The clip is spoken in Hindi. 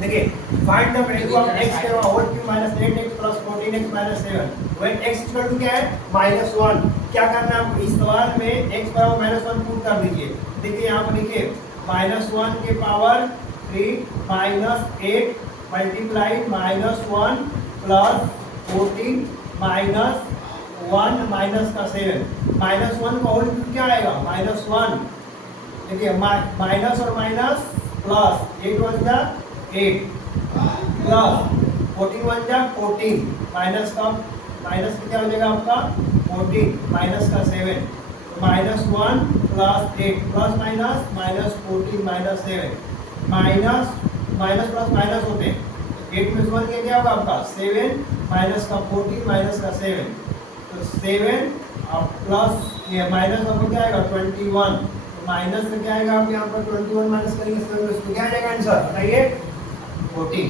देखिए find the value of x के whole cube minus 8x plus 14x minus 7 when x equal to क्या है -1। क्या करना है आपको इस सवाल में x बराबर -1 पुट कर दीजिए। देखिए यहाँ पर लिखिए -1 के power 3 minus 8 multiply -1 plus 14 minus 1 minus का 7 -1 का होल क्यूब क्या आएगा -1। देखिए माइनस और माइनस प्लस 8 1 जा 8 प्लस 14 1 जा 14 माइनस का माइनस क्या हो जाएगा आपका 14 माइनस का 7 -1 plus 8 plus minus minus 14 minus 7 minus minus plus minus होते हैं 8 में 1 क्या होगा आपका 7 माइनस का 14 माइनस का 7 तो 7 प्लस ये माइनस आपको क्या आएगा 21 माइनस में क्या आएगा आप यहाँ पर 21 माइनस करेंगे 7 तो क्या आ जाएगा आंसर बताइए 14।